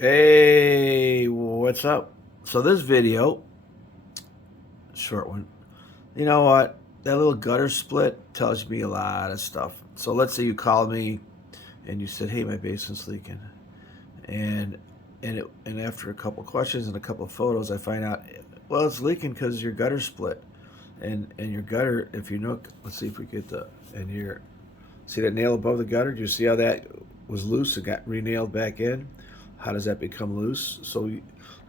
Hey, what's up? So this video, short one. You know what? That little gutter split tells me a lot of stuff. So let's say you called me and you said, "Hey, my basement's leaking," and and after a couple questions and a couple of photos, I find out, well, it's leaking because your gutter split, and your gutter, if you look, let's see if we get the and your see that nail above the gutter. Do you see how that was loose? It got re-nailed back in. How does that become loose? So you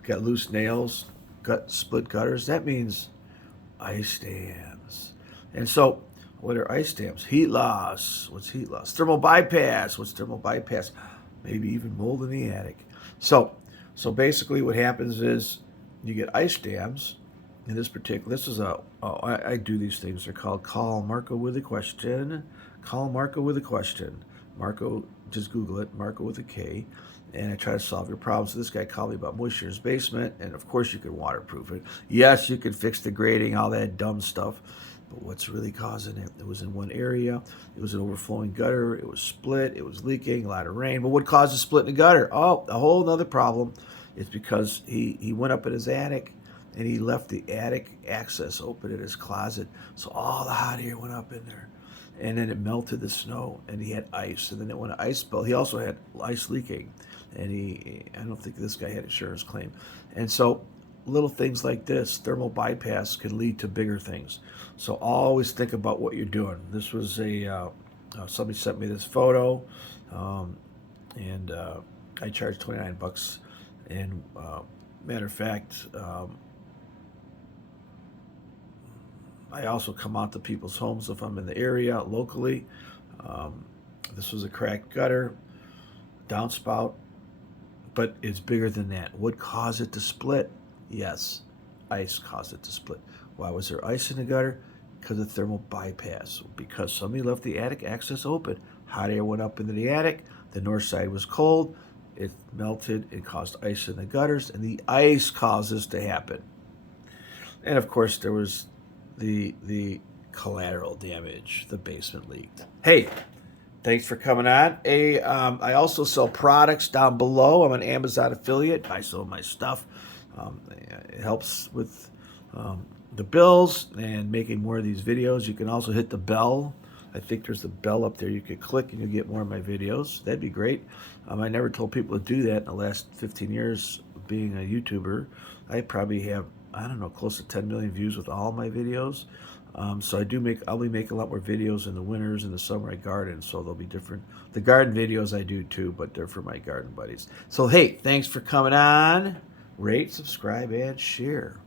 got loose nails, split gutters. That means ice dams. And so, what are ice dams? Heat loss. What's heat loss? Thermal bypass. What's thermal bypass? Maybe even mold in the attic. So, so basically, what happens is you get ice dams. In this particular, this is I do these things. They're called call Marco with a question. Call Marco with a question. Marco, just Google it. Marco with a K. And I try to solve your problems. So this guy called me about moisture in his basement, and of course you can waterproof it. Yes, you can fix the grading, all that dumb stuff. But what's really causing it? It was in one area. It was an overflowing gutter. It was split. It was leaking. A lot of rain. But what caused the split in the gutter? Oh, a whole other problem. It's because he went up in his attic and he left the attic access open in his closet. So all the hot air went up in there. And then it melted the snow and he had ice. And then it went an ice spill. He also had ice leaking. And I don't think this guy had insurance claim. And so little things like this, thermal bypass, can lead to bigger things. So always think about what you're doing. This was somebody sent me this photo, and I charged $29. And matter of fact, I also come out to people's homes if I'm in the area locally. Um, this was a cracked gutter, downspout, but it's bigger than that. What caused it to split? Yes, ice caused it to split. Why was there ice in the gutter? Because of thermal bypass. Because somebody left the attic access open. Hot air went up into the attic. The north side was cold. It melted and caused ice in the gutters, and the ice caused this to happen. And of course, there was the collateral damage. The basement leaked. Hey, thanks for coming on. I also sell products down below. I'm an Amazon affiliate. I sell my stuff. It helps with the bills and making more of these videos. You can also hit the bell. I think there's a bell up there you could click and you'll get more of my videos. That'd be great. I never told people to do that in the last 15 years of being a YouTuber. I probably have, I don't know, close to 10 million views with all my videos. So I'll be making a lot more videos in the winters and the summer. I garden, so they'll be different. The garden videos I do too, but they're for my garden buddies. So hey, thanks for coming on. Rate, subscribe, and share.